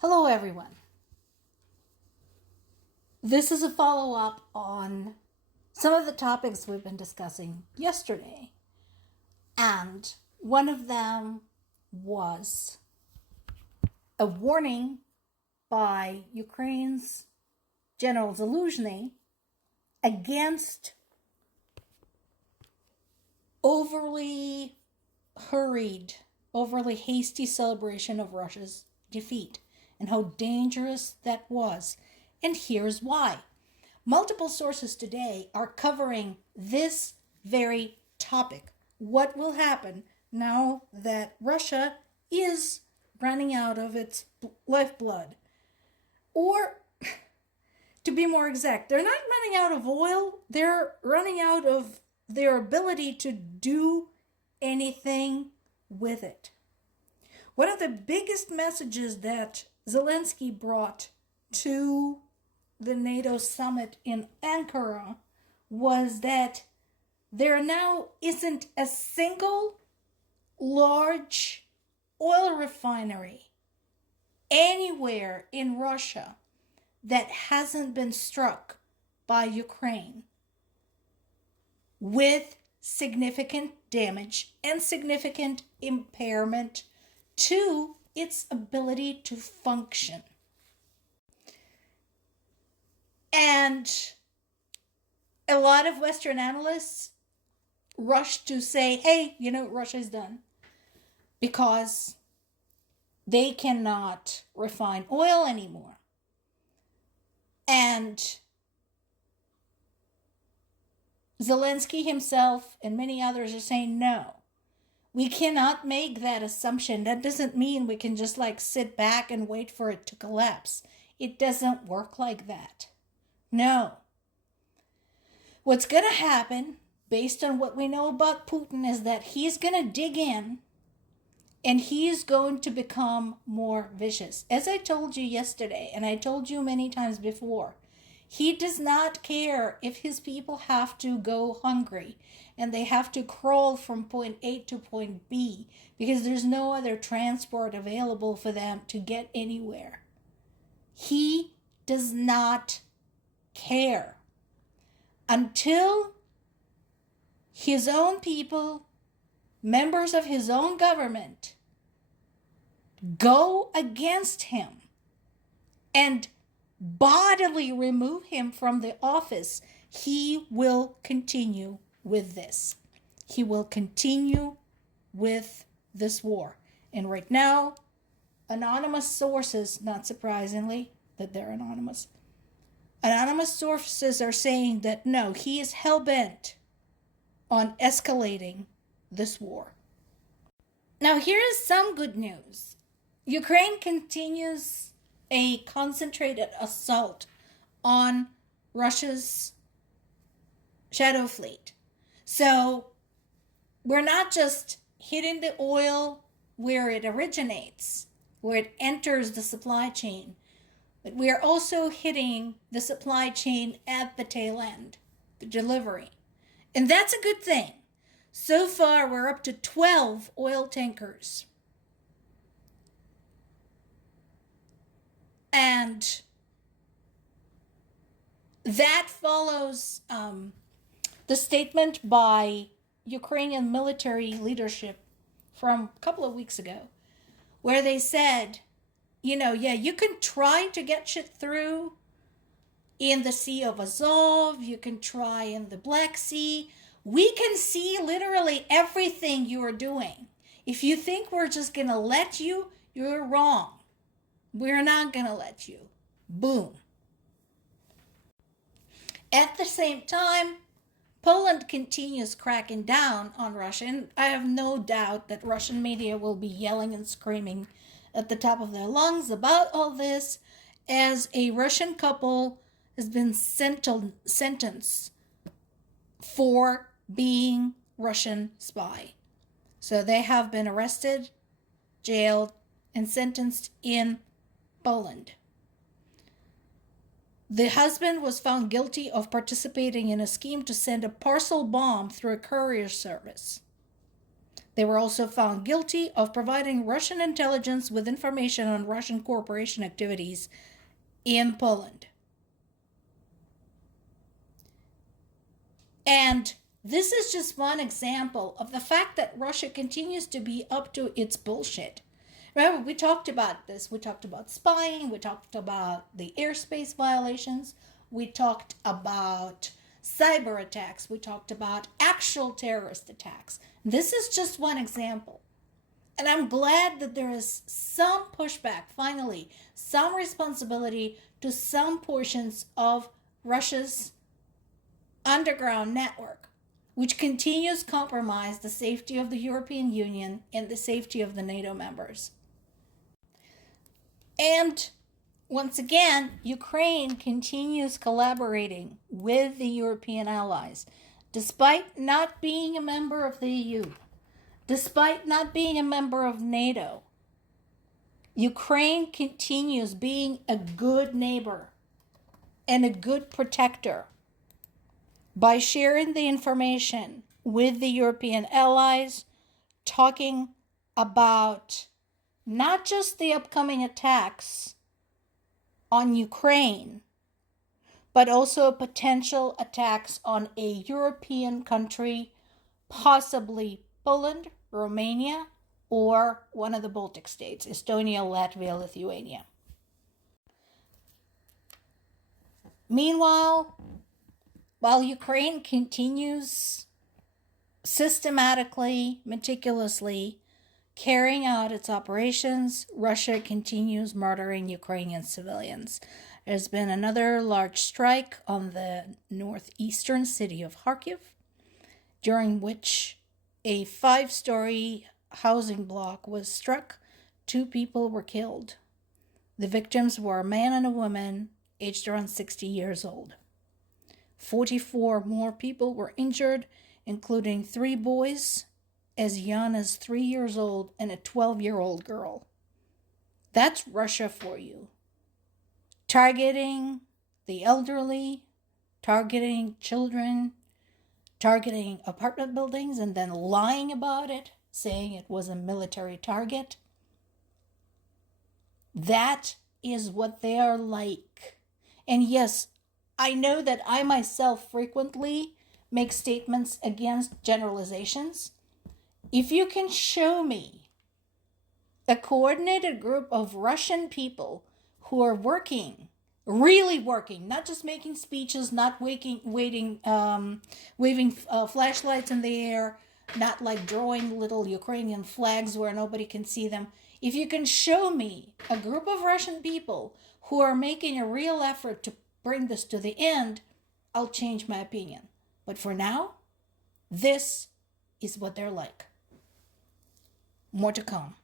Hello, everyone. This is a follow-up on some of the topics we've been discussing yesterday. And one of them was a warning by Ukraine's General Zaluzhny against overly hurried, overly hasty celebration of Russia's defeat and how dangerous that was. And here's why. Multiple sources today are covering this very topic. What will happen now that Russia is running out of its lifeblood? Or, to be more exact, they're not running out of oil, they're running out of their ability to do anything with it. One of the biggest messages that Zelensky brought to the NATO summit in Ankara was that there now isn't a single large oil refinery anywhere in Russia that hasn't been struck by Ukraine with significant damage and significant impairment to its ability to function. And a lot of Western analysts rush to say, hey, Russia's done because they cannot refine oil anymore. And Zelensky himself and many others are saying, no, we cannot make that assumption. That doesn't mean we can just sit back and wait for it to collapse. It doesn't work like that. No. What's going to happen, based on what we know about Putin, is that he's going to dig in and he's going to become more vicious. As I told you yesterday, and I told you many times before, he does not care if his people have to go hungry and they have to crawl from point A to point B because there's no other transport available for them to get anywhere. He does not care until his own people, members of his own government, go against him and bodily remove him from the office. He will continue with this. He will continue with this war. And right now, anonymous sources, not surprisingly that they're anonymous sources are saying that no, he is hell-bent on escalating this war. Now, here is some good news. Ukraine continues a concentrated assault on Russia's shadow fleet. So we're not just hitting the oil where it originates, where it enters the supply chain, but we are also hitting the supply chain at the tail end, the delivery. And that's a good thing. So far, we're up to 12 oil tankers. And that follows the statement by Ukrainian military leadership from a couple of weeks ago, where they said, you can try to get shit through in the Sea of Azov, you can try in the Black Sea. We can see literally everything you are doing. If you think we're just going to let you, you're wrong. We're not going to let you. Boom. At the same time, Poland continues cracking down on Russia, and I have no doubt that Russian media will be yelling and screaming at the top of their lungs about all this, as a Russian couple has been sentenced for being Russian spy. So they have been arrested, jailed, and sentenced in Poland. The husband was found guilty of participating in a scheme to send a parcel bomb through a courier service. They were also found guilty of providing Russian intelligence with information on Russian corporation activities in Poland. And this is just one example of the fact that Russia continues to be up to its bullshit. Remember, we talked about this. We talked about spying. We talked about the airspace violations. We talked about cyber attacks. We talked about actual terrorist attacks. This is just one example. And I'm glad that there is some pushback, finally, some responsibility to some portions of Russia's underground network, which continues to compromise the safety of the European Union and the safety of the NATO members. And once again, Ukraine continues collaborating with the European allies, despite not being a member of the EU, despite not being a member of NATO. Ukraine continues being a good neighbor and a good protector by sharing the information with the European allies, talking about not just the upcoming attacks on Ukraine, but also potential attacks on a European country, possibly Poland, Romania, or one of the Baltic states, Estonia, Latvia, Lithuania. Meanwhile, while Ukraine continues systematically, meticulously carrying out its operations, Russia continues murdering Ukrainian civilians. There's been another large strike on the northeastern city of Kharkiv, during which a 5-story housing block was struck. 2 people were killed. The victims were a man and a woman aged around 60 years old. 44 more people were injured, including 3 boys as young as 3 years old and a 12-year-old girl. That's Russia for you. Targeting the elderly, targeting children, targeting apartment buildings, and then lying about it, saying it was a military target. That is what they are like. And yes, I know that I myself frequently make statements against generalizations. If you can show me a coordinated group of Russian people who are working, really working, not just making speeches, not waving flashlights in the air, not like drawing little Ukrainian flags where nobody can see them. If you can show me a group of Russian people who are making a real effort to bring this to the end, I'll change my opinion. But for now, this is what they're like. More to come.